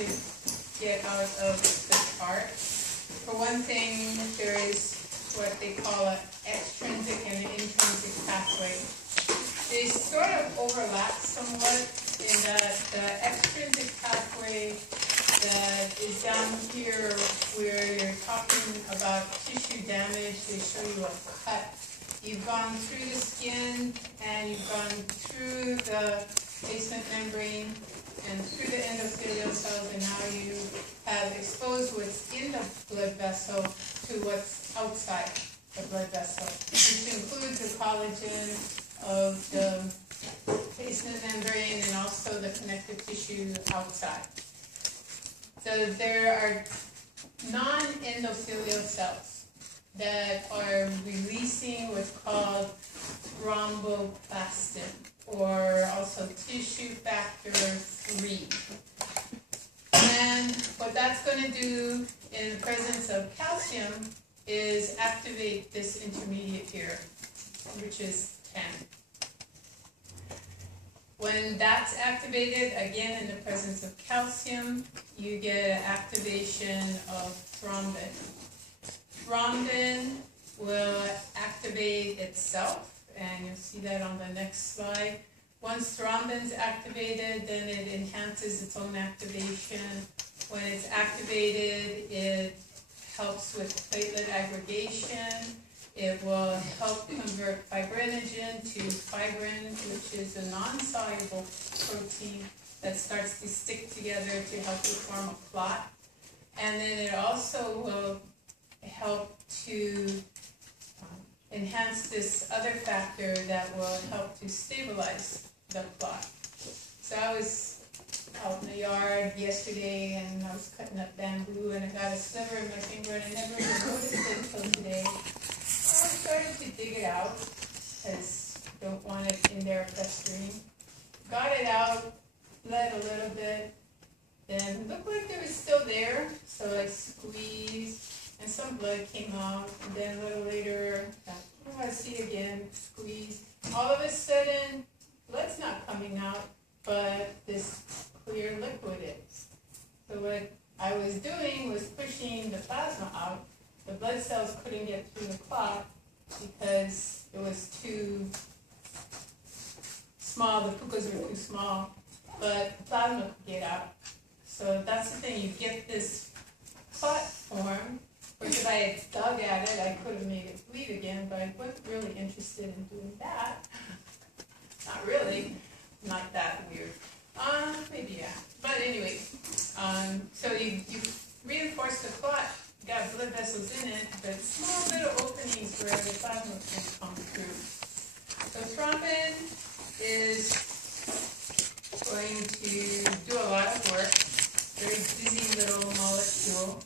to get out of this part. For one thing, there is what they call an extrinsic and an intrinsic pathway. They sort of overlap somewhat in that the extrinsic pathway that is down here where you're talking about tissue damage, they show you a cut. You've gone through the skin and you've gone through the basement membrane and through the endothelial cells, and now you have exposed what's in the blood vessel to what's outside the blood vessel, which includes the collagen of the basement membrane and also the connective tissue outside. So there are non-endothelial cells that are releasing what's called thromboplastin, or also tissue factor 3. And what that's going to do in the presence of calcium is activate this intermediate here, which is 10. When that's activated, again in the presence of calcium, you get an activation of thrombin. Thrombin will activate itself, and you'll see that on the next slide. Once thrombin's activated, then it enhances its own activation. When it's activated, it helps with platelet aggregation. It will help convert fibrinogen to fibrin, which is a non-soluble protein that starts to stick together to help to form a clot. And then it also will help to enhance this other factor that will help to stabilize the clot. So I was out in the yard yesterday and I was cutting up bamboo and I got a sliver in my finger and I never even noticed it until today. I started to dig it out because I don't want it in there festering. Got it out, bled a little bit, then it looked like it was still there, so I squeezed and some blood came out, and then a little later, I see again, squeeze. All of a sudden, blood's not coming out, but this clear liquid is. So what I was doing was pushing the plasma out. The blood cells couldn't get through the clot because it was too small, the pukas were too small, but the plasma could get out. So that's the thing, you get this clot form. Because I had dug at it, I could have made it bleed again, but I wasn't really interested in doing that. Not really. Not that weird. Maybe yeah. But anyway, so you reinforce the clot, you got blood vessels in it, but small little openings where the plasma can come through. So thrombin is going to do a lot of work. Very busy little molecule.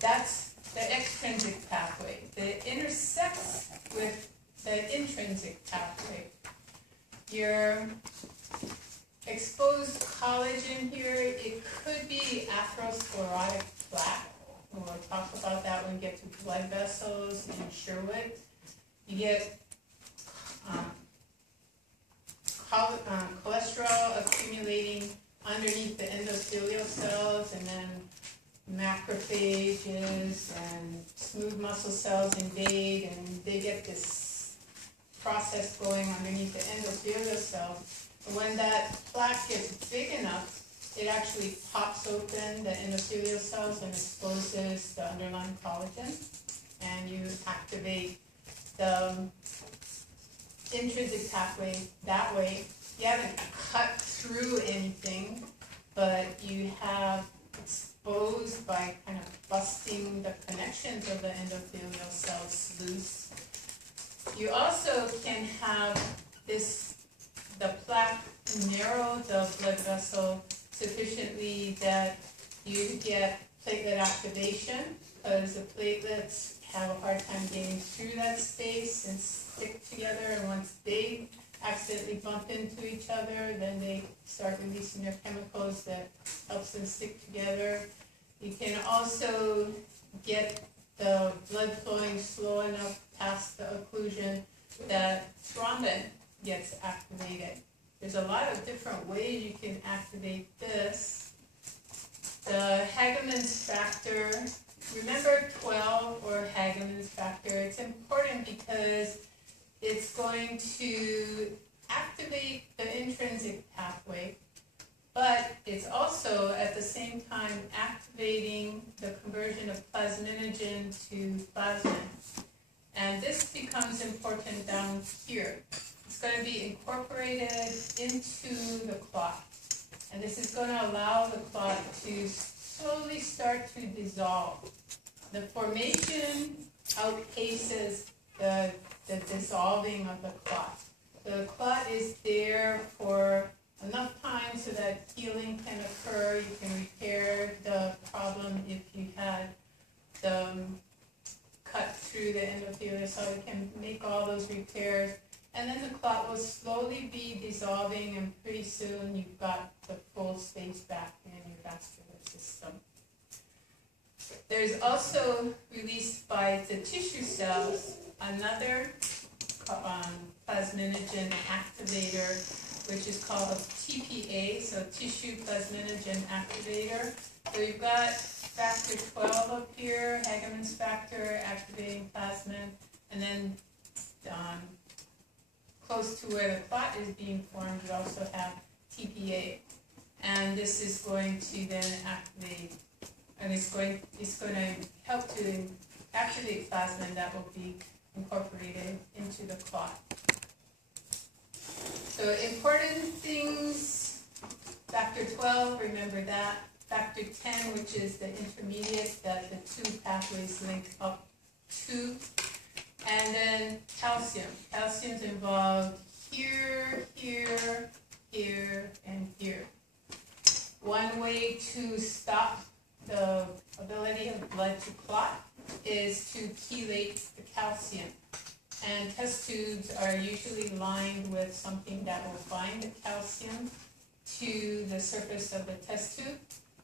That's the extrinsic pathway. It intersects with the intrinsic pathway. Your exposed collagen here, it could be atherosclerotic plaque. We'll talk about that when we get to blood vessels and Sherwood. You get cholesterol accumulating underneath the endothelial cells, and then macrophages and smooth muscle cells invade, and they get this process going underneath the endothelial cells. And when that plaque gets big enough, it actually pops open the endothelial cells and exposes the underlying collagen, and you activate the intrinsic pathway that way. You haven't cut through anything, but you have exposed by kind of busting the connections of the endothelial cells loose. You also can have the plaque narrow the blood vessel sufficiently that you get platelet activation, because the platelets have a hard time getting through that space and stick together, and once they accidentally bump into each other, then they start releasing their chemicals that helps them stick together. You can also get the blood flowing slow enough past the occlusion that thrombin gets activated. There's a lot of different ways you can activate this. Hageman's factor, remember 12 or Hageman's factor, it's important because it's going to activate the intrinsic pathway, but it's also at the same time activating the conversion of plasminogen to plasmin. And this becomes important down here. It's going to be incorporated into the clot. And this is going to allow the clot to slowly start to dissolve. The formation outpaces the dissolving of the clot. The clot is there for enough time so that healing can occur. You can repair the problem if you had the cut through the endothelial cell. You can make all those repairs. And then the clot will slowly be dissolving, and pretty soon you've got the full space back in your vascular system. There's also released by the tissue cells another plasminogen activator, which is called a TPA, so tissue plasminogen activator. So you've got factor 12 up here, Hageman's factor activating plasmin, and then close to where the clot is being formed, you also have TPA. And this is going to then activate, and it's going to help to activate plasmin that will be incorporated into the clot. So important things, factor 12, remember that. Factor 10, which is the intermediate that the two pathways link up to. And then calcium. Calcium's involved here, here, here, and here. One way to stop the ability of blood to clot is to chelate the calcium. And test tubes are usually lined with something that will bind the calcium to the surface of the test tube,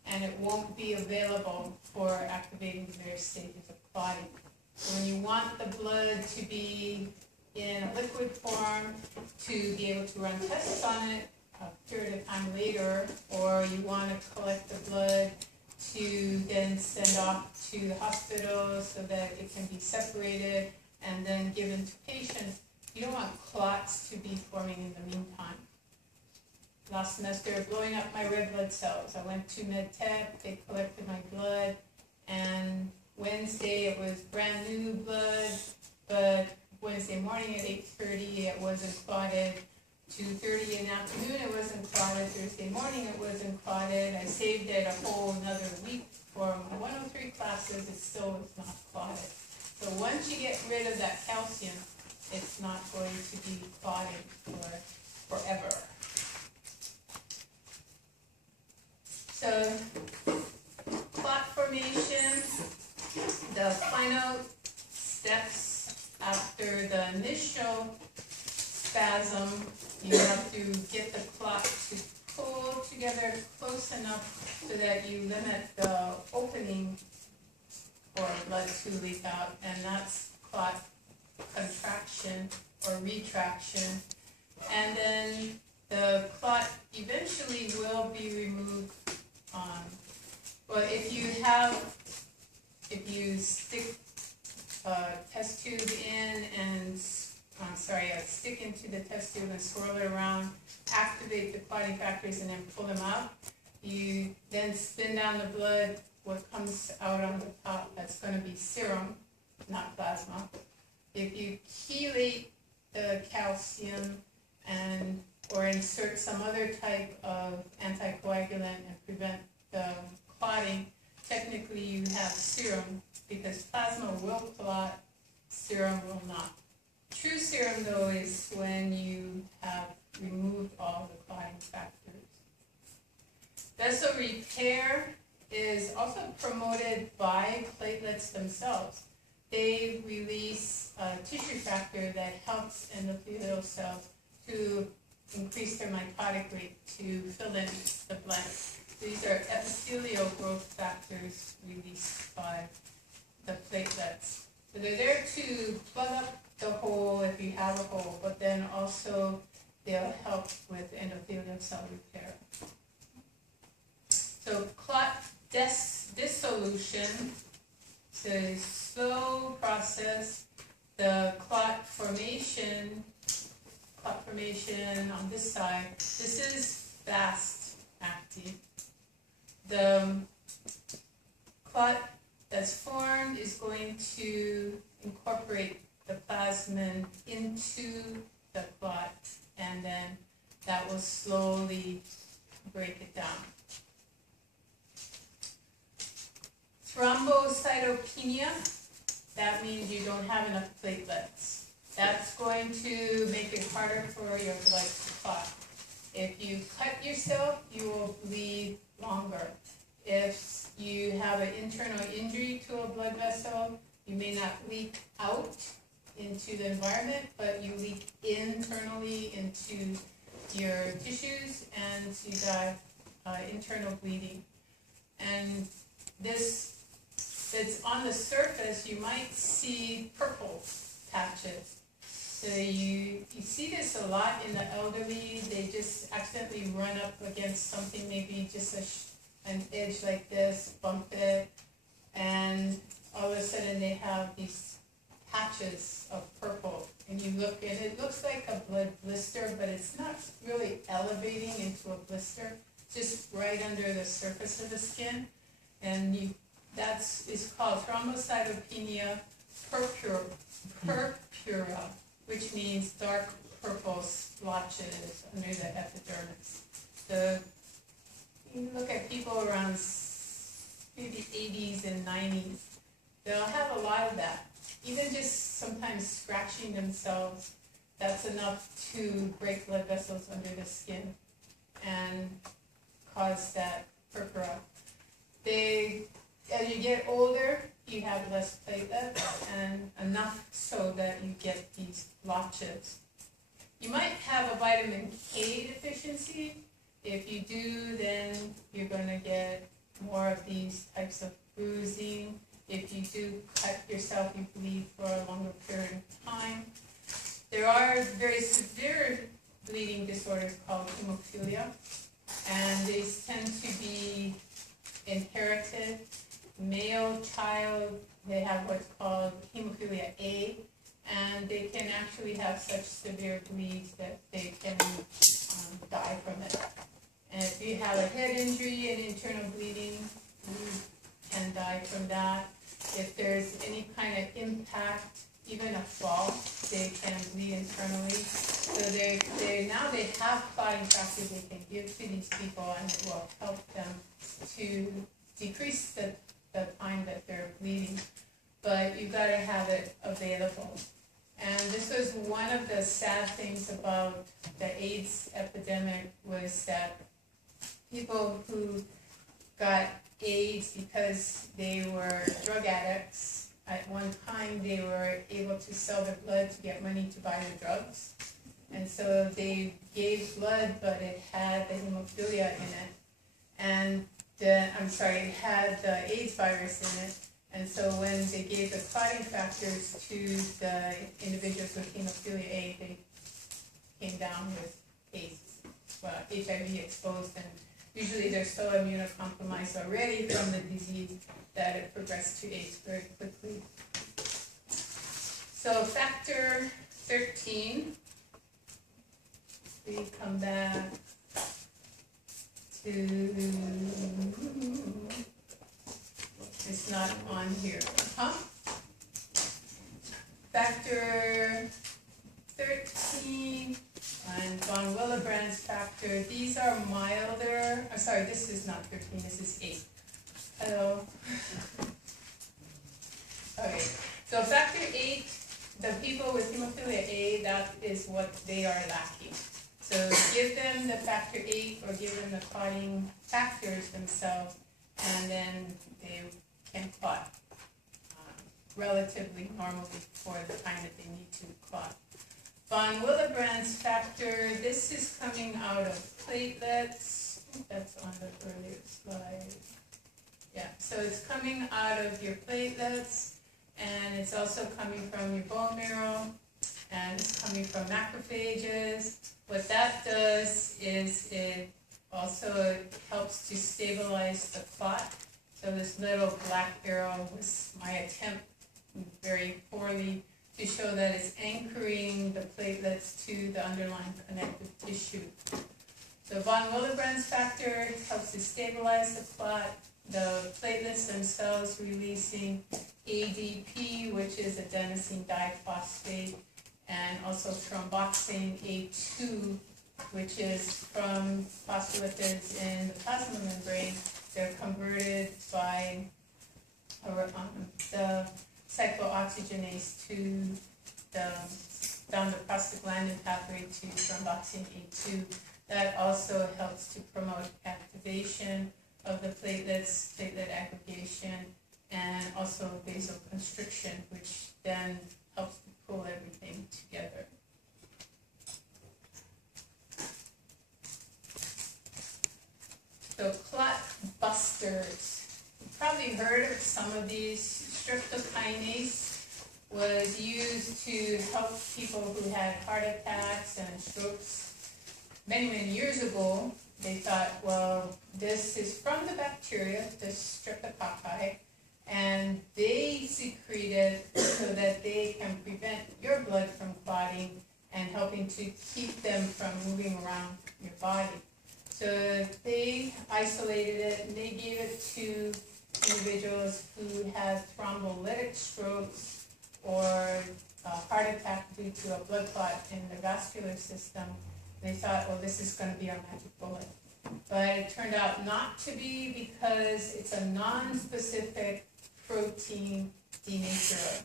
and it won't be available for activating the various stages of clotting. So when you want the blood to be in a liquid form to be able to run tests on it a period of time later, or you want to collect the blood to then send off to the hospital so that it can be separated and then given to patients, you don't want clots to be forming in the meantime. Last semester, blowing up my red blood cells. I went to MedTech, they collected my blood, and Wednesday it was brand new blood, but Wednesday morning at 8:30 it wasn't clotted. 2:30 in the afternoon it wasn't clotted. Thursday morning it wasn't clotted. I saved it a whole another week for my 103 classes. It still was not clotted. So once you get rid of that calcium, it's not going to be clotting for forever. So clot formation, the final steps after the initial spasm, you have to get the clot to pull together close enough so that you limit the opening for blood to leak out, and that's clot contraction or retraction. And then the clot eventually will be removed. Well, if you stick a test tube in and, a stick into the test tube and swirl it around, activate the clotting factors and then pull them out, you then spin down the blood. What comes out on the top, that's going to be serum, not plasma. If you chelate the calcium or insert some other type of anticoagulant and prevent the clotting, technically you have serum, because plasma will clot, serum will not. True serum, though, is when you have removed all the clotting factors. Vessel repair is also promoted by platelets themselves. They release a tissue factor that helps endothelial cells to increase their mitotic rate to fill in the blanks. These are epithelial growth factors released by the platelets. So they're there to plug up the hole if you have a hole, but then also they'll help with endothelial cell repair. So clot solution. It's a slow process. The clot formation on this side, this is fast acting. The clot that's formed is going to incorporate the plasmin into the clot, and then that will slowly break it down. Thrombocytopenia, that means you don't have enough platelets. That's going to make it harder for your blood to clot. If you cut yourself, you will bleed longer. If you have an internal injury to a blood vessel, you may not leak out into the environment, but you leak internally into your tissues, and you die internal bleeding. And this, it's on the surface, you might see purple patches. So you see this a lot in the elderly. They just accidentally run up against something, maybe just an edge like this, bump it, and all of a sudden they have these patches of purple. And you look, and it looks like a blood blister, but it's not really elevating into a blister, just right under the surface of the skin. And is called thrombocytopenia purpura, which means dark purple splotches under the epidermis. So you look at people around maybe 80s and 90s, they'll have a lot of that. Even just sometimes scratching themselves, that's enough to break blood vessels under the skin and cause that purpura. As you get older, you have less platelets, and enough so that you get these blotches. You might have a vitamin K deficiency. If you do, then you're going to get more of these types of bruising. If you do cut yourself, you bleed for a longer period of time. There are very severe bleeding disorders called hemophilia, and these tend to be inherited. Male child, they have what's called hemophilia A, and they can actually have such severe bleeds that they can die from it. And if you have a head injury and internal bleeding, you can die from that. If there's any kind of impact, even a fall, they can bleed internally. So now they have clotting factors they can give to these people, and it will help them to decrease the time that they're bleeding. But you've got to have it available. And this was one of the sad things about the AIDS epidemic, was that people who got AIDS because they were drug addicts, at one time they were able to sell their blood to get money to buy the drugs. And so they gave blood, but it had the hemophilia in it. And it had the AIDS virus in it. And so when they gave the clotting factors to the individuals with hemophilia A, they came down with AIDS, HIV exposed, and usually they're so immunocompromised already from the disease that it progressed to AIDS very quickly. So factor 13, we come back to, it's not on here, Factor 13 and von Willebrand's factor, these are milder, this is not 13, this is 8. Hello. Okay, so factor 8, the people with hemophilia A, that is what they are lacking. So give them the factor 8 or give them the clotting factors themselves, and then they can clot relatively normally for the time that they need to clot. Von Willebrand's factor, this is coming out of platelets. I think that's on the earlier slide. Yeah, so it's coming out of your platelets, and it's also coming from your bone marrow, and it's coming from macrophages. What that does is it also helps to stabilize the clot. So this little black arrow was my attempt, very poorly, to show that it's anchoring the platelets to the underlying connective tissue. So von Willebrand's factor helps to stabilize the clot. The platelets themselves releasing ADP, which is adenosine diphosphate, and also thromboxane A2, which is from phospholipids in the plasma membrane. They're converted by the cyclooxygenase to down the prostaglandin pathway to thromboxane A2. That also helps to promote activation of the platelets, platelet aggregation, and also vasoconstriction, which then helps to pull everything together. So clot busters. You've probably heard of some of these. Streptokinase was used to help people who had heart attacks and strokes. Many, many years ago, they thought, well, this is from the bacteria, the streptococci, and they secrete it so that they can prevent your blood from clotting and helping to keep them from moving around your body. So they isolated it and they gave it to individuals who had thrombolytic strokes or a heart attack due to a blood clot in the vascular system. They thought, well, this is going to be our magic bullet. But it turned out not to be, because it's a non-specific protein denaturer.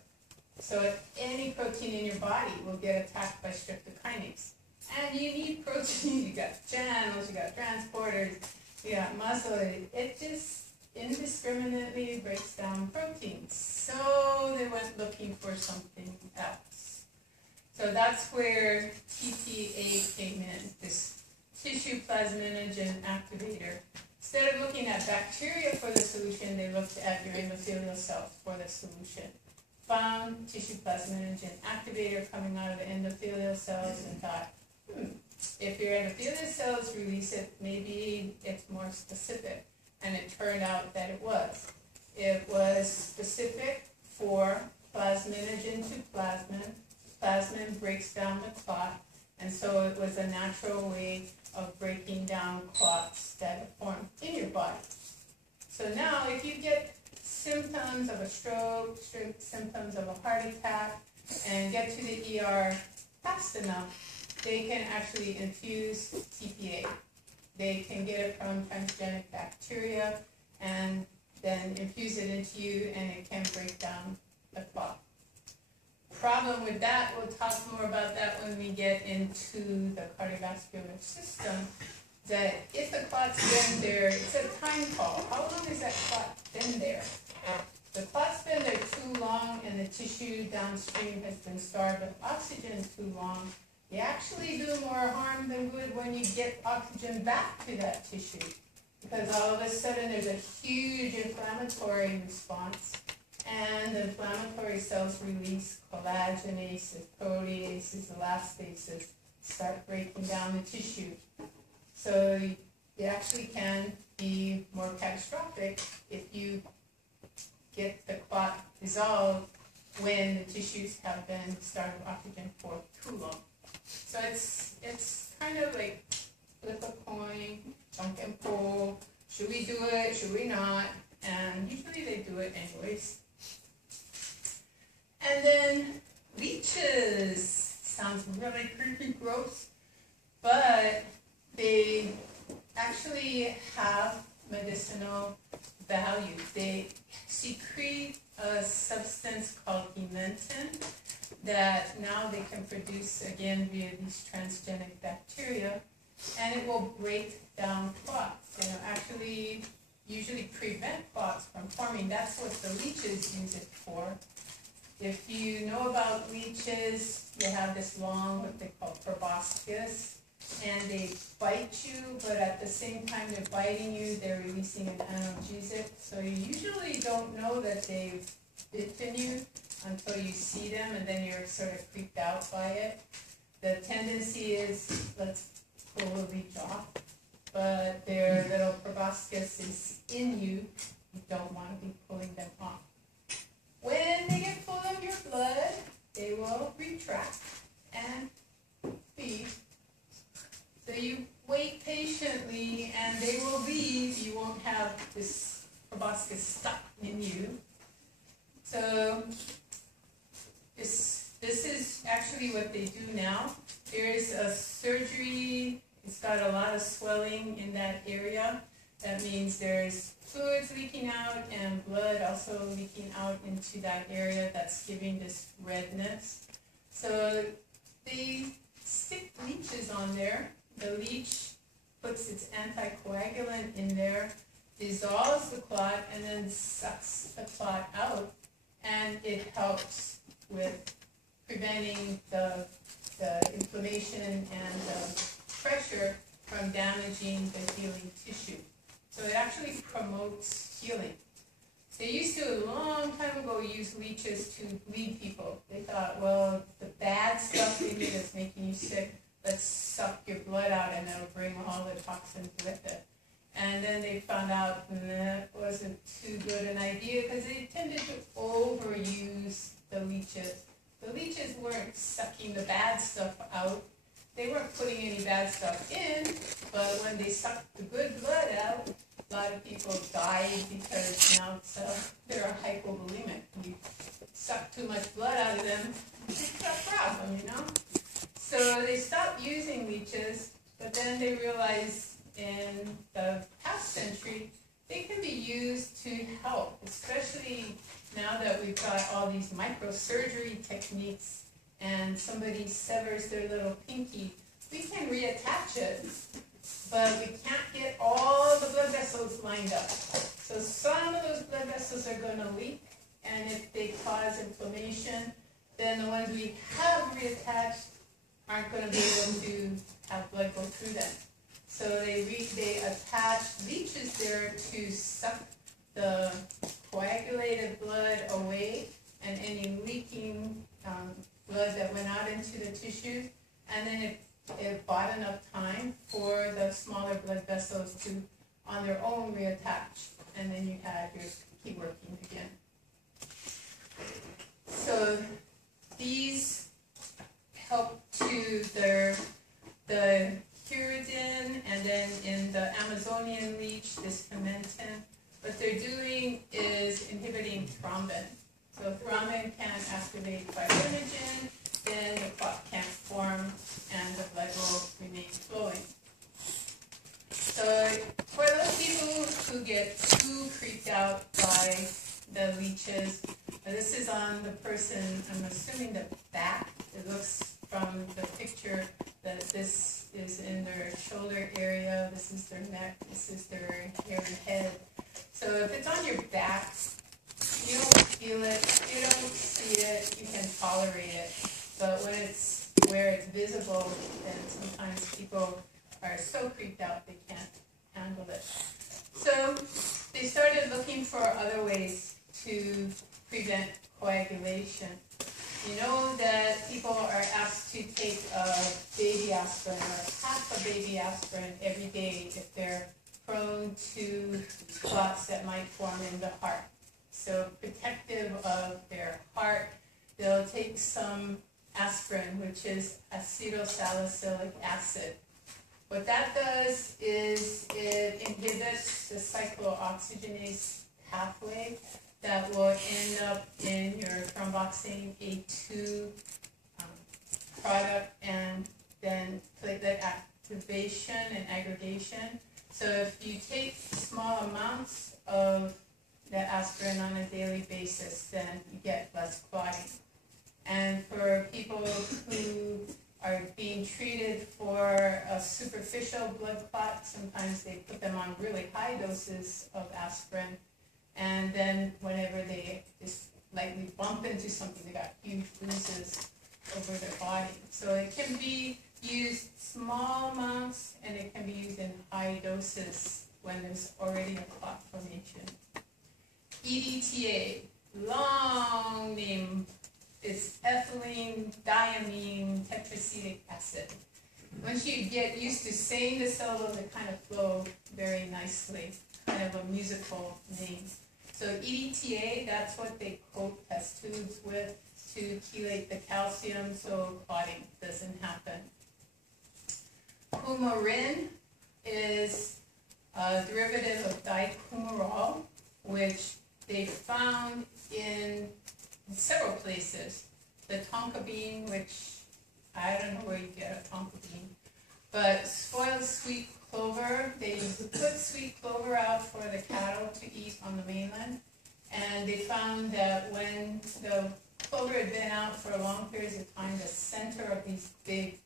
So any protein in your body will get attacked by streptokinase. And you need protein. You got channels, you got transporters, you got muscle. It just indiscriminately breaks down proteins. So they went looking for something else. So that's where TPA came in, this tissue plasminogen activator. Instead of looking at bacteria for the solution, they looked at your endothelial cells for the solution. Found tissue plasminogen activator coming out of the endothelial cells and thought, if your endothelial cells release it, maybe it's more specific. And it turned out that it was. It was specific for plasminogen to plasmin. Plasmin breaks down the clot, and so it was a natural way of breaking down clots that are formed in your body. So now if you get symptoms of a stroke, symptoms of a heart attack, and get to the ER fast enough, they can actually infuse TPA. They can get it from transgenic bacteria and then infuse it into you, and it can break down the clot. Problem with that, we'll talk more about that when we get into the cardiovascular system, that if the clot's been there, it's a time call. How long has that clot been there? The clot's been there too long and the tissue downstream has been starved of oxygen too long. They actually do more harm than good when you get oxygen back to that tissue, because all of a sudden there's a huge inflammatory response. And the inflammatory cells release collagenases, proteases, elastases, start breaking down the tissue. So it actually can be more catastrophic if you get the clot dissolved when the tissues have been starved of oxygen for too long. So it's kind of like flip a coin, dunk and pull. Should we do it? Should we not? And usually they do it anyways. And then leeches. Sounds really creepy, gross, but they actually have medicinal value. They secrete a substance called hementin that now they can produce again via these transgenic bacteria, and it will break down clots. And it'll actually usually prevent clots from forming. That's what the leeches use it for. If you know about leeches, you have this long, what they call proboscis, and they bite you, but at the same time they're biting you, they're releasing an analgesic. So you usually don't know that they've bitten you until you see them, and then you're sort of creeped out by it. The tendency is, let's pull the leech off, but their little proboscis is in you. You don't want to be pulling them off. When they get full of your blood, they will retract and leave. So you wait patiently and they will leave. You won't have this proboscis stuck in you. So this is actually what they do now. There's a surgery. It's got a lot of swelling in that area. That means there's fluids leaking out and blood also leaking out into that area that's giving this redness. So they stick leeches on there. The leech puts its anticoagulant in there, dissolves the clot, and then sucks the clot out. And it helps with preventing the inflammation and the pressure from damaging the healing tissue. So it actually promotes healing. They used to, a long time ago, use leeches to bleed people. They thought, well, the bad stuff in you that's making you sick, let's suck your blood out and that'll bring all the toxins with it. And then they found out that wasn't too good an idea because they tended to overuse the leeches. The leeches weren't sucking the bad stuff out. They weren't putting any bad stuff in, but when they sucked the good blood out, a lot of people died because now they're hypovolemic. You suck too much blood out of them, it's a problem, you know? So they stopped using leeches, but then they realized in the past century, they can be used to help, especially now that we've got all these microsurgery techniques and somebody severs their little pinky, we can reattach it, but we can't get all the blood vessels lined up. So some of those blood vessels are going to leak, and if they cause inflammation, then the ones we have reattached aren't going to be able to have blood go through them. So they attach leeches there to suck the coagulated blood away and any leaking blood that went out into the tissues, and then it bought enough time for the smaller blood vessels to, on their own, reattach, and then you had your key working again. So these help to the Curaden, and then in the Amazonian leech, this fermentin. What they're doing is inhibiting thrombin. So thrombin can activate fibrinogen, then the clot can't form and the blood will remain flowing. So for those people who get too creeped out by the leeches, this is on the person, I'm assuming the back. It looks from the picture that this is in their shoulder area, this is their neck, this is their hairy head. So if it's on your back, you don't feel it, you don't see it, you can tolerate it. But when it's where it's visible, then sometimes people are so creeped out they can't handle it. So they started looking for other ways to prevent coagulation. You know that people are asked to take a baby aspirin or half a baby aspirin every day if they're prone to clots that might form in the heart. So protective of their heart, they'll take some aspirin, which is acetylsalicylic acid. What that does is it inhibits the cyclooxygenase pathway that will end up in your thromboxane A2 product and then platelet activation and aggregation. So if you take small amounts of the aspirin on a daily basis, then you get less clotting. And for people who are being treated for a superficial blood clot, sometimes they put them on really high doses of aspirin. And then whenever they just lightly bump into something, they got huge bruises over their body. So it can be used small amounts, and it can be used in high doses when there's already a clot formation. EDTA, long name, is ethylene diamine tetracetic acid. Once you get used to saying the syllables, they kind of flow very nicely, kind of a musical name. So EDTA, that's what they coat test tubes with to chelate the calcium so clotting doesn't happen. Coumarin is a derivative of dicoumarol, which they found in several places. The tonka bean, which I don't know where you get a tonka bean, but spoiled sweet clover, they put sweet clover out for the cattle to eat on the mainland, and they found that when the clover had been out for long periods of time, the center of these big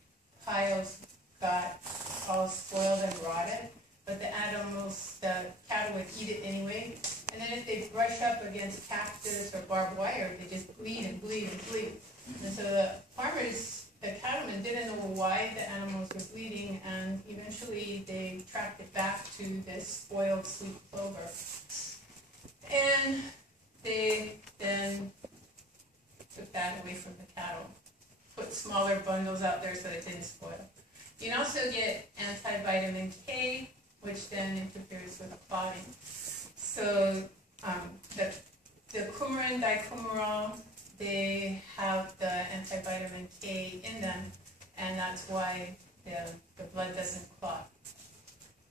piles got all spoiled and rotted, but the animals, the cattle would eat it anyway, and then if they brush up against cactus or barbed wire, they just bleed and bleed and bleed. And so the farmers, the cattlemen didn't know why the animals were bleeding, and eventually they tracked it back to this spoiled sweet clover. And they then took that away from the cattle, put smaller bundles out there so it didn't spoil. You can also get anti-vitamin K, which then interferes with clotting. So the coumarin, dicoumarol, they have the anti-vitamin K in them, and that's why the blood doesn't clot.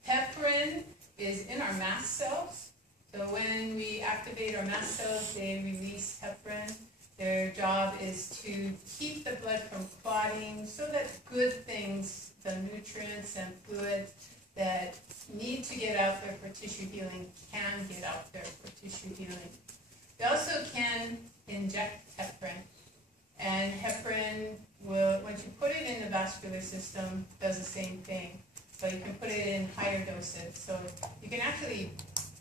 Heparin is in our mast cells. So when we activate our mast cells, they release heparin. Their job is to keep the blood from clotting so that good things, the nutrients and fluids that need to get out there for tissue healing can get out there for tissue healing. They also can inject heparin, and heparin will, once you put it in the vascular system, does the same thing, but you can put it in higher doses. So you can actually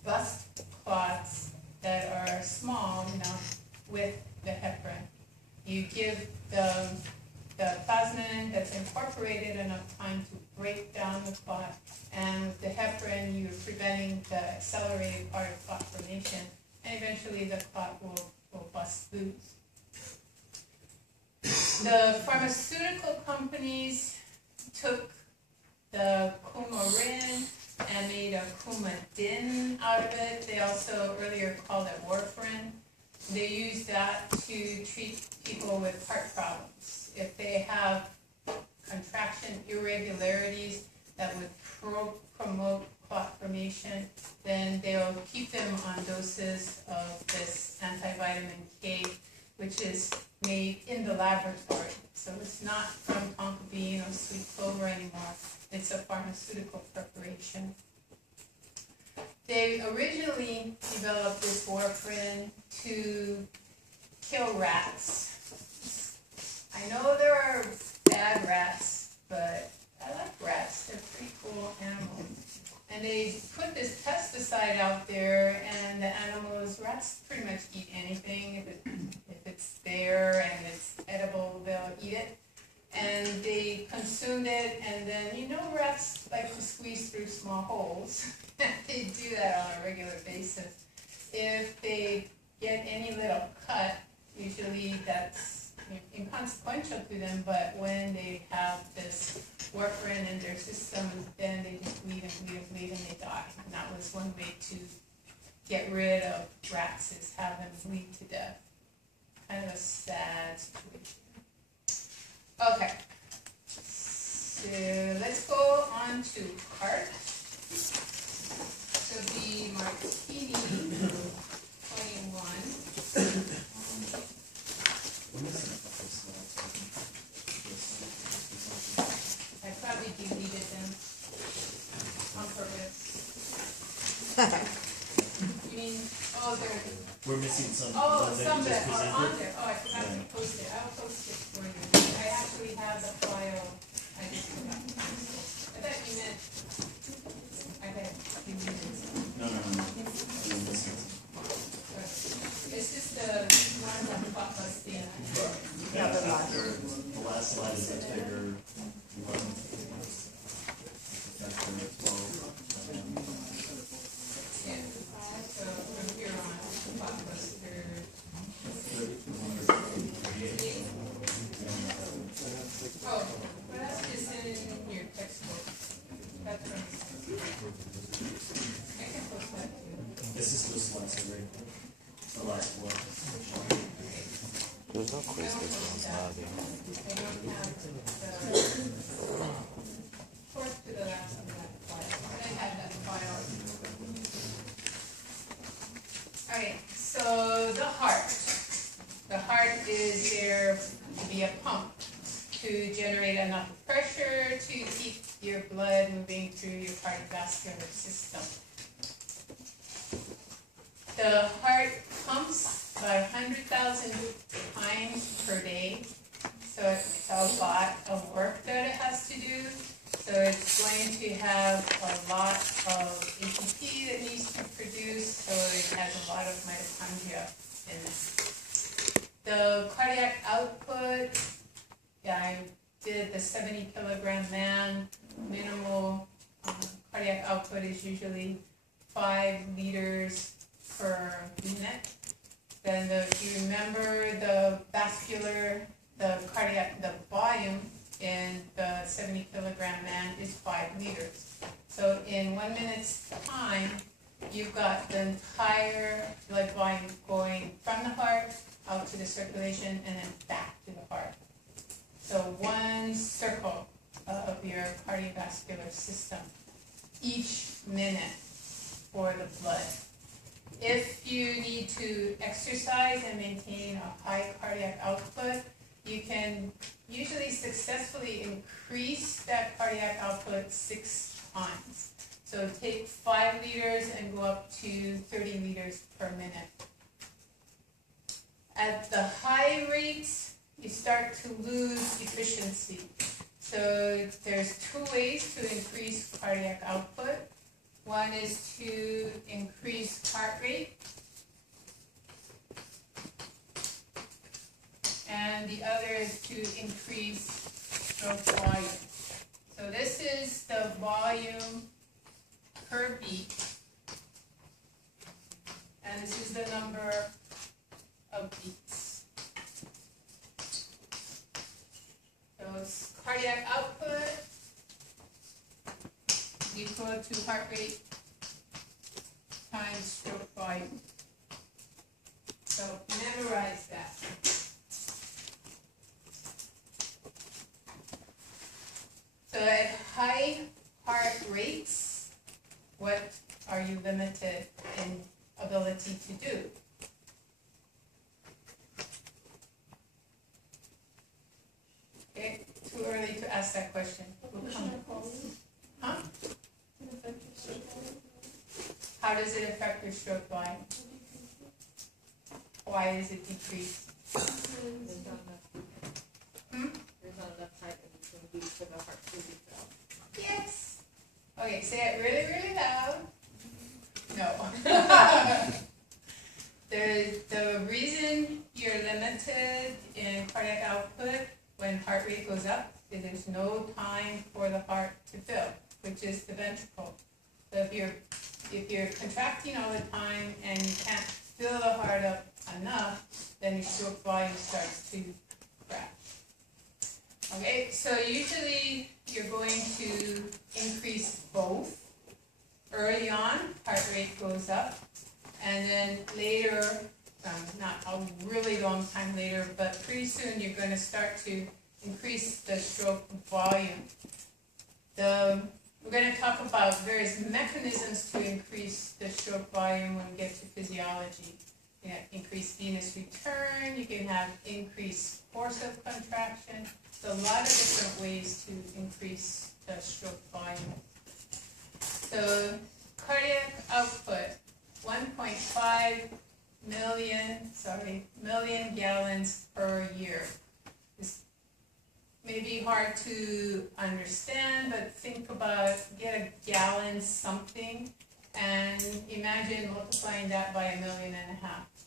bust clots that are small enough with the heparin. You give the plasmin that's incorporated enough time to break down the clot, and with the heparin, you're preventing the accelerated part of clot formation, and eventually the clot will bust loose. The pharmaceutical companies took the coumarin and made a coumadin out of it. They also earlier called it warfarin. They use that to treat people with heart problems. If they have contraction irregularities that would promote clot formation, then they'll keep them on doses of this anti-vitamin K, which is made in the laboratory. So it's not from tonka bean or sweet clover anymore. It's a pharmaceutical preparation. They originally developed this warfarin to kill rats. I know there are bad rats, but I like rats. They're pretty cool animals. And they put this pesticide out there, and the animals, rats pretty much eat anything. If it's there and it's edible, they'll eat it. And they consumed it, and then, you know, rats like to squeeze through small holes. They do that on a regular basis. If they get any little cut, usually that's inconsequential to them, but when they have this warfarin in their system, then they just bleed and bleed and bleed and they die. And that was one way to get rid of rats, is have them bleed to death. Kind of a sad situation. Okay, so let's go on to cart. So the martini 21. I probably deleted them on purpose. You mean, oh, they're... We're missing some. Oh, some that that you just are on presented. there. Oh, I forgot to post it. I'll post it for you. I actually have the file. I just forgot to post it. I thought you meant I had deleted some. No. We're missing some. It's just the ones on clock busting. Yeah, after the last slide is a bigger one. After 12. Yeah. So from here on, Blockbuster. Oh, well, that's just in your textbook. That's from. I can post that too. Is this is just one survey, the last one. There's no quiz this one, I don't have the forth to the last of that file. But I had that file. Okay, so the heart. The heart is there to be a pump to generate enough pressure to keep your blood moving through your cardiovascular system. The heart pumps by 100,000 times per day, so it's a lot of work that it has to do. So it's going to have a lot of ATP that needs to produce, so it has a lot of mitochondria in it. The cardiac output, yeah, I did the 70 kilogram man. Minimal cardiac output is usually 5 liters per minute. Then if you remember the volume in the 70 kilogram man is 5 liters. So in 1 minute's time, you've got the entire blood volume going from the heart out to the circulation and then back to the heart. So one circle of your cardiovascular system each minute for the blood. If you need to exercise and maintain a high cardiac output, you can usually successfully increase that cardiac output 6 times. So take 5 liters and go up to 30 liters per minute. At the high rates, you start to lose efficiency. So there's 2 ways to increase cardiac output. One is to increase heart rate, and the other is to increase stroke volume. So this is the volume per beat, and this is the number of beats. So cardiac output equal to heart rate times stroke volume. So memorize that. So at high heart rates, what are you limited in ability to do? Okay, too early to ask that question. Huh? How does it affect your stroke volume? Why does it decrease? There's not enough time in between beats for the heart to beat out. Yes. Okay, say it really, really loud. No. The reason you're limited in cardiac output when heart rate goes up is there's no time for the heart to fill, which is the ventricle. So if you're contracting all the time and you can't fill the heart up enough, then your stroke volume starts to crash. Okay, so usually you're going to increase both. Early on, heart rate goes up, and then later, not a really long time later, but pretty soon you're going to start to increase the stroke volume. We're going to talk about various mechanisms to increase the stroke volume when we get to physiology. You have increased venous return, you can have increased force of contraction. So a lot of different ways to increase the stroke volume. So cardiac output, 1.5 million gallons per year. This may be hard to understand, but think about, get a gallon something, and imagine multiplying that by 1.5 million,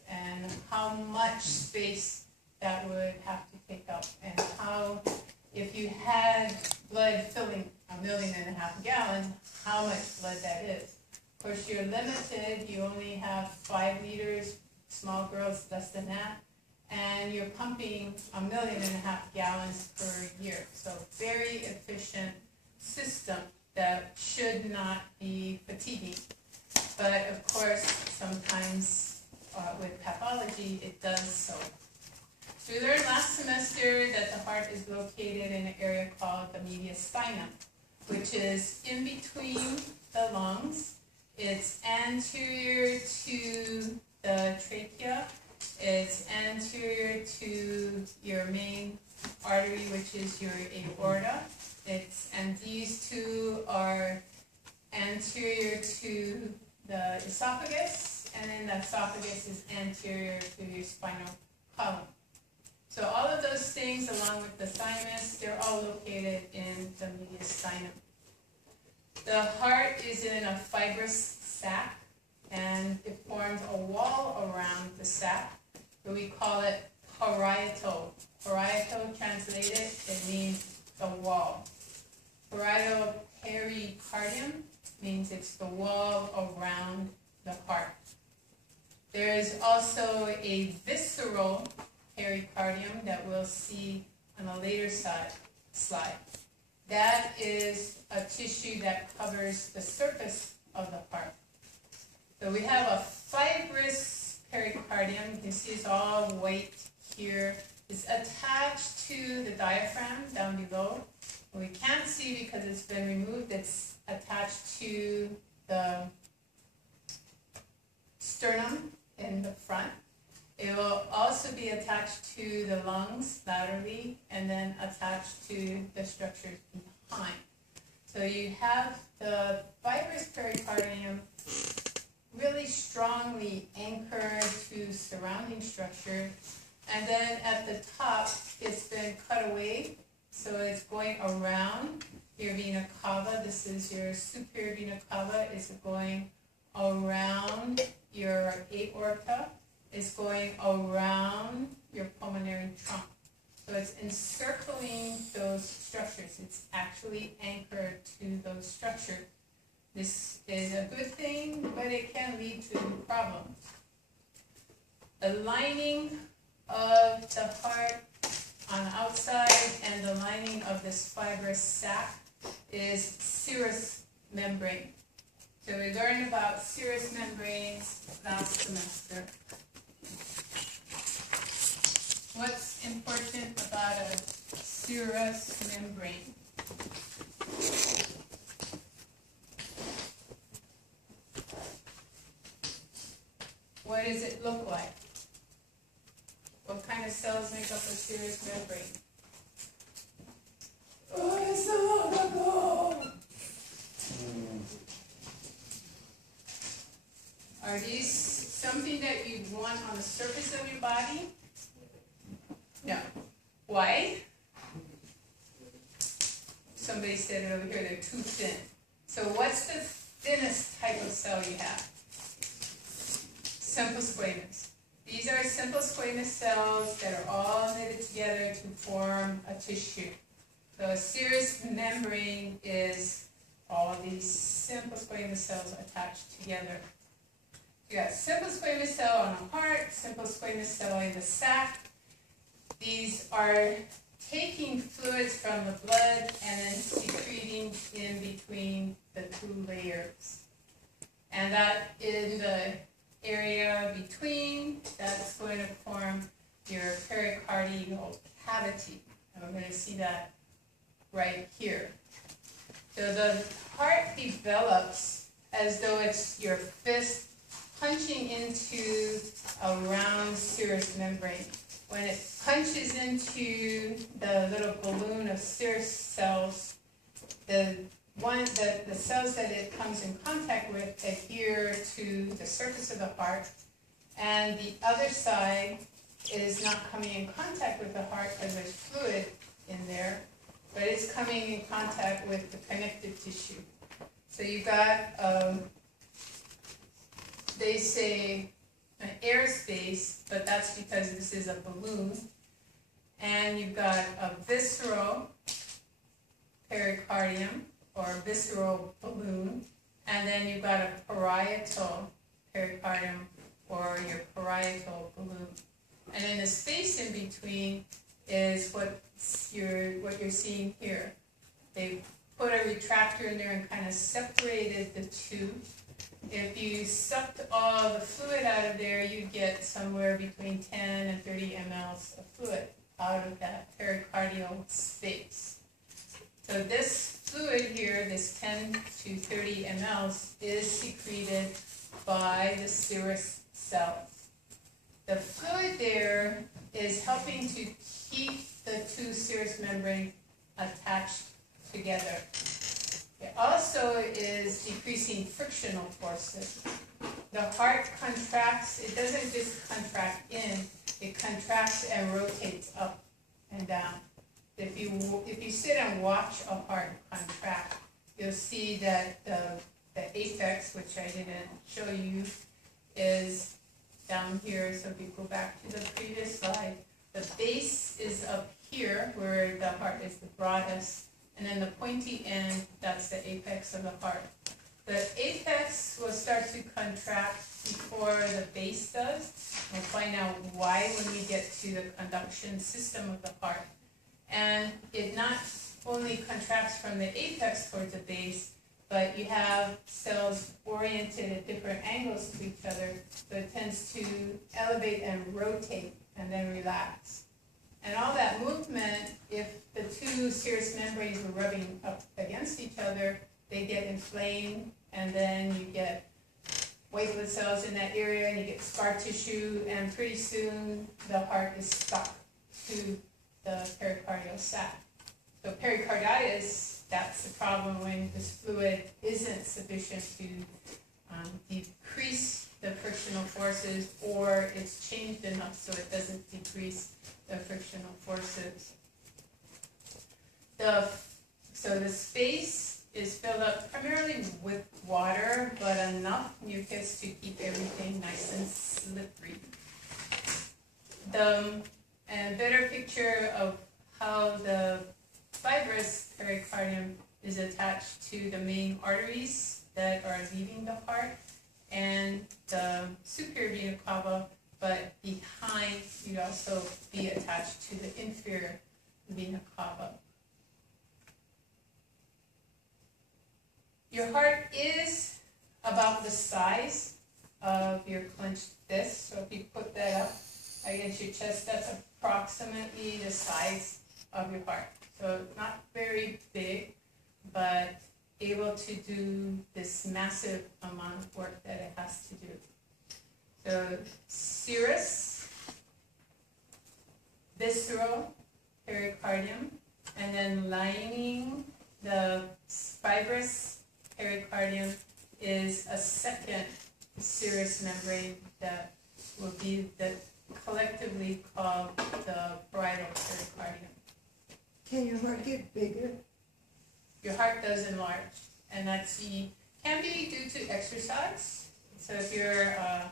and how much space that would have to take up, and how, if you had blood filling 1.5 million gallons, how much blood that is. Of course, you're limited, you only have 5 liters, small girls less than that, and you're pumping 1.5 million gallons per year. So very efficient system that should not be fatiguing. but of course, sometimes with pathology, it does so. So we learned last semester that the heart is located in an area called the mediastinum, which is in between the lungs. It's anterior to the trachea. It's anterior to your main artery, which is your aorta. And these two are anterior to the esophagus, and then the esophagus is anterior to your spinal column. So all of those things, along with the thymus, they're all located in the mediastinum. The heart is in a fibrous sac, and it forms a wall around the sac, but we call it parietal. Parietal, translated, it means the wall. Parietal pericardium means it's the wall around the heart. There is also a visceral pericardium that we'll see on a later slide. That is a tissue that covers the surface of the heart. So we have a fibrous pericardium. You can see it's all white here. It's attached to the diaphragm down below. We can't see because it's been removed. It's attached to the sternum in the front. It will also be attached to the lungs laterally and then attached to the structures behind. So you have the fibrous pericardium really strongly anchored to surrounding structure, and then at the top it's been cut away, so it's going around your vena cava. This is your superior vena cava. It's going around your aorta. It's going around your pulmonary trunk. So it's encircling those structures. It's actually anchored to those structures. This is a good thing, but it can lead to problems. The lining of the heart on the outside and the lining of this fibrous sac is serous membrane. So we learned about serous membranes last semester. What's important about a serous membrane? What does it look like? What kind of cells make up a serous membrane? Oh, it's so long ago! Are these something that you want on the surface of your body? No. Why? Somebody said it over here, they're too thin. So what's the thinnest type of cell you have? Simple squamous. These are simple squamous cells that are all knitted together to form a tissue. So a serous membrane is all these simple squamous cells attached together. You got simple squamous cell on the heart, simple squamous cell in the sac. These are taking fluids from the blood and then secreting in between the two layers. And that in the area between, that's going to form your pericardial cavity. And we're going to see that right here. So the heart develops as though it's your fist punching into a round serous membrane. When it punches into the little balloon of serous cells, the cells that it comes in contact with adhere to the surface of the heart, and the other side is not coming in contact with the heart because there's fluid in there, but it's coming in contact with the connective tissue. So you've got, they say, an airspace, but that's because this is a balloon. And you've got a visceral pericardium, or visceral balloon, and then you've got a parietal pericardium, or your parietal balloon. And then the space in between is what you're seeing here. They put a retractor in there and kind of separated the two. if you sucked all the fluid out of there, you get somewhere between 10 and 30 mLs of fluid out of that pericardial space. So this fluid here, this 10 to 30 mLs, is secreted by the serous cells. The fluid there is helping to keep the two serous membranes attached together. It also is decreasing frictional forces. The heart contracts, it doesn't just contract in, it contracts and rotates up and down. If you sit and watch a heart contract, you'll see that the apex, which I didn't show you, is down here. So if you go back to the previous slide, the base is up here where the heart is the broadest, and then the pointy end, that's the apex of the heart. The apex will start to contract before the base does. We'll find out why when we get to the conduction system of the heart. And it not only contracts from the apex towards the base, but you have cells oriented at different angles to each other, so it tends to elevate and rotate and then relax. And all that movement, if the two serous membranes were rubbing up against each other, they get inflamed, and then you get white blood cells in that area, and you get scar tissue, and pretty soon the heart is stuck to the pericardial sac. So pericarditis, that's the problem when this fluid isn't sufficient to decrease the frictional forces, or it's changed enough so it doesn't decrease the frictional forces. So the space is filled up primarily with water, but enough mucus to keep everything nice and slippery. And a better picture of how the fibrous pericardium is attached to the main arteries that are leaving the heart and the superior vena cava, but behind you'd also be attached to the inferior vena cava. Your heart is about the size of your clenched fist, so if you put that up against your chest, that's approximately the size of your heart. So not very big, but able to do this massive amount of work that it has to do. So serous, visceral, pericardium, and then lining the fibrous pericardium is a second serous membrane that will be collectively called the parietal pericardium. Can your heart get bigger? Your heart does enlarge, and that's can be due to exercise. So if you're a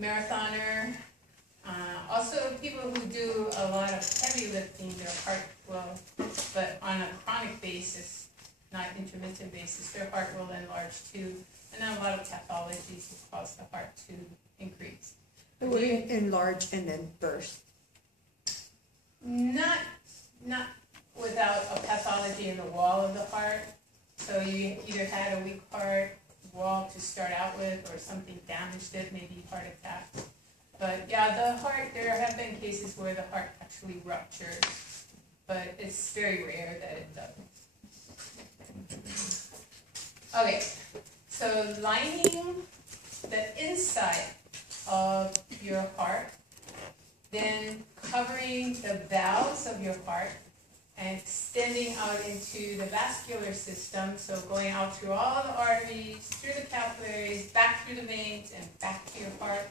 marathoner, also people who do a lot of heavy lifting, their heart will, but on a chronic basis, not intermittent basis, their heart will enlarge too. And then a lot of pathologies will cause the heart to increase. It will enlarge and then burst. Not without a pathology in the wall of the heart. So you either had a weak heart wall to start out with, or something damaged it, maybe heart attack. But yeah, the heart, there have been cases where the heart actually ruptured, but it's very rare that it does. Okay, so lining the inside of your heart, then covering the valves of your heart and extending out into the vascular system, so going out through all the arteries, through the capillaries, back through the veins, and back to your heart.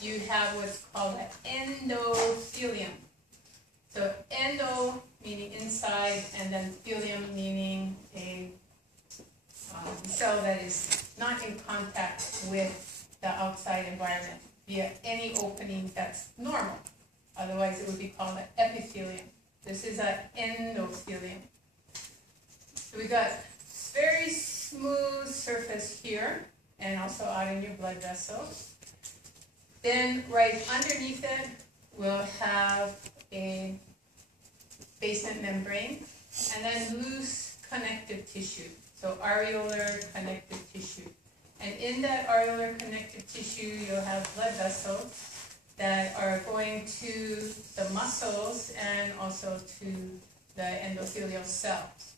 You have what's called an endothelium. So endo meaning inside, and then thelium meaning a cell that is not in contact with the outside environment via any opening that's normal. Otherwise, it would be called an epithelium. This is an endothelium. So we got very smooth surface here, and also out in your blood vessels. Then right underneath it, we'll have a basement membrane, and then loose connective tissue. So areolar connective tissue. And in that areolar connective tissue, you'll have blood vessels that are going to the muscles and also to the endothelial cells.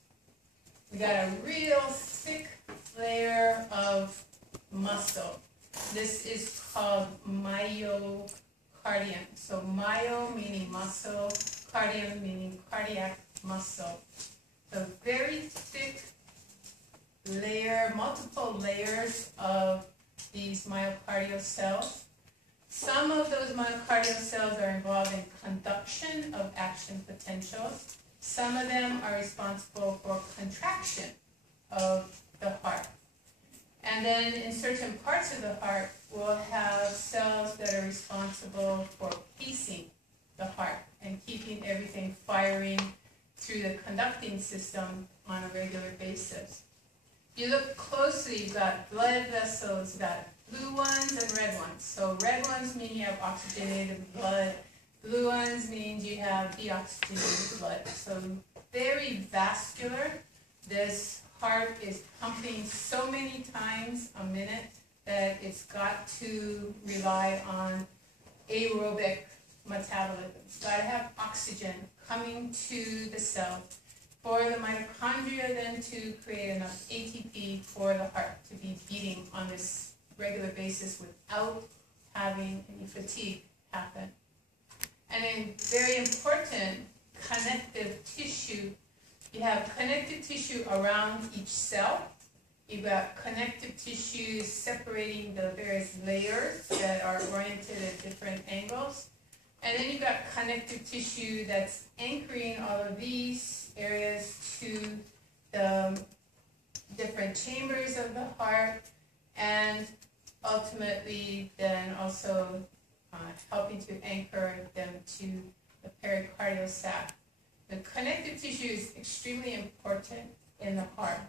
We got a real thick layer of muscle. This is called myocardium. So myo meaning muscle, cardium meaning cardiac muscle. So very thick layer, multiple layers of these myocardial cells. Some of those myocardial cells are involved in conduction of action potentials. Some of them are responsible for contraction of the heart. And then in certain parts of the heart, we'll have cells that are responsible for pacing the heart and keeping everything firing through the conducting system on a regular basis. You look closely, you've got blood vessels, you've got blue ones and red ones. So red ones mean you have oxygenated blood. Blue ones means you have deoxygenated blood. So very vascular. This heart is pumping so many times a minute that it's got to rely on aerobic metabolism. It's got to have oxygen coming to the cell for the mitochondria then to create enough ATP for the heart to be beating on this regular basis without having any fatigue happen. And then very important, connective tissue. You have connective tissue around each cell. You've got connective tissues separating the various layers that are oriented at different angles. And then you've got connective tissue that's anchoring all of these areas to the different chambers of the heart, and ultimately then also helping to anchor them to the pericardial sac. The connective tissue is extremely important in the heart.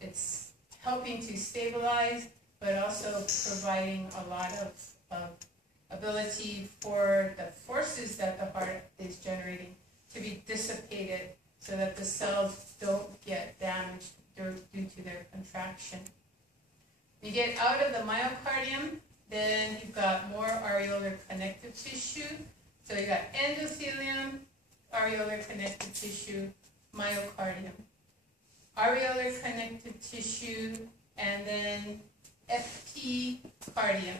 It's helping to stabilize, but also providing a lot of ability for the forces that the heart is generating to be dissipated so that the cells don't get damaged due to their contraction. You get out of the myocardium, then you've got more areolar connective tissue. So you got endothelium, areolar connective tissue, myocardium. Areolar connective tissue, and then epicardium.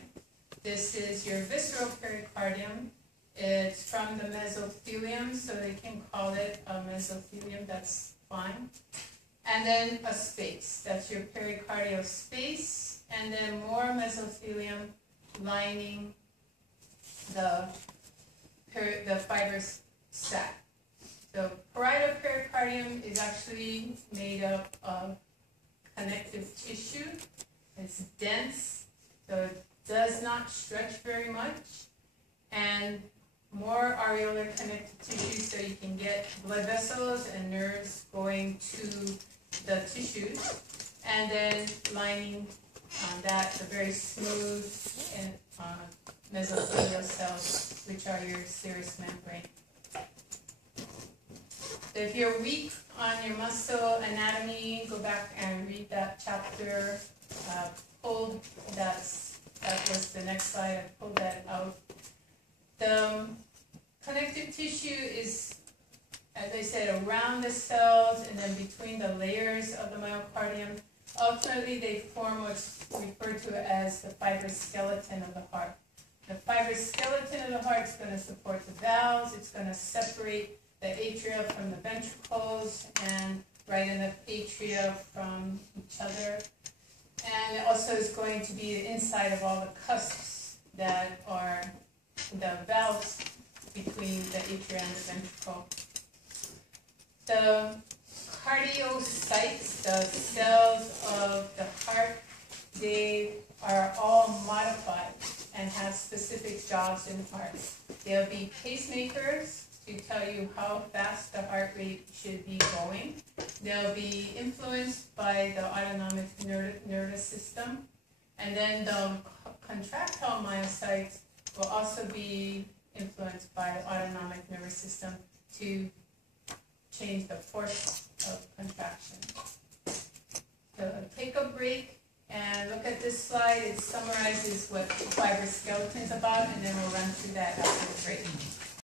This is your visceral pericardium. It's from the mesothelium, so they can call it a mesothelium, that's fine. And then a space, that's your pericardial space, and then more mesothelium lining the fibrous sac. So parietal pericardium is actually made up of connective tissue. It's dense, so it does not stretch very much, and more areolar connective tissue so you can get blood vessels and nerves going to the tissues, and then lining that the very smooth and mesothelial cells, which are your serous membrane. So if you're weak on your muscle anatomy, go back and read that chapter. That was the next slide. I pulled that out. The connective tissue is, as I said, around the cells and then between the layers of the myocardium. Ultimately, they form what's referred to as the fibrous skeleton of the heart. The fibrous skeleton of the heart is going to support the valves. It's going to separate the atria from the ventricles and right enough atria from each other. And it also is going to be the inside of all the cusps that are the valves between the atria and the ventricle. The cardiocytes, the cells of the heart, they are all modified and have specific jobs in the heart. They'll be pacemakers to tell you how fast the heart rate should be going. They'll be influenced by the autonomic nervous system. And then the contractile myocytes will also be influenced by the autonomic nervous system to change the force of contraction. So take a break And look at this slide, it summarizes what fiber skeleton's about, and then we'll run through that after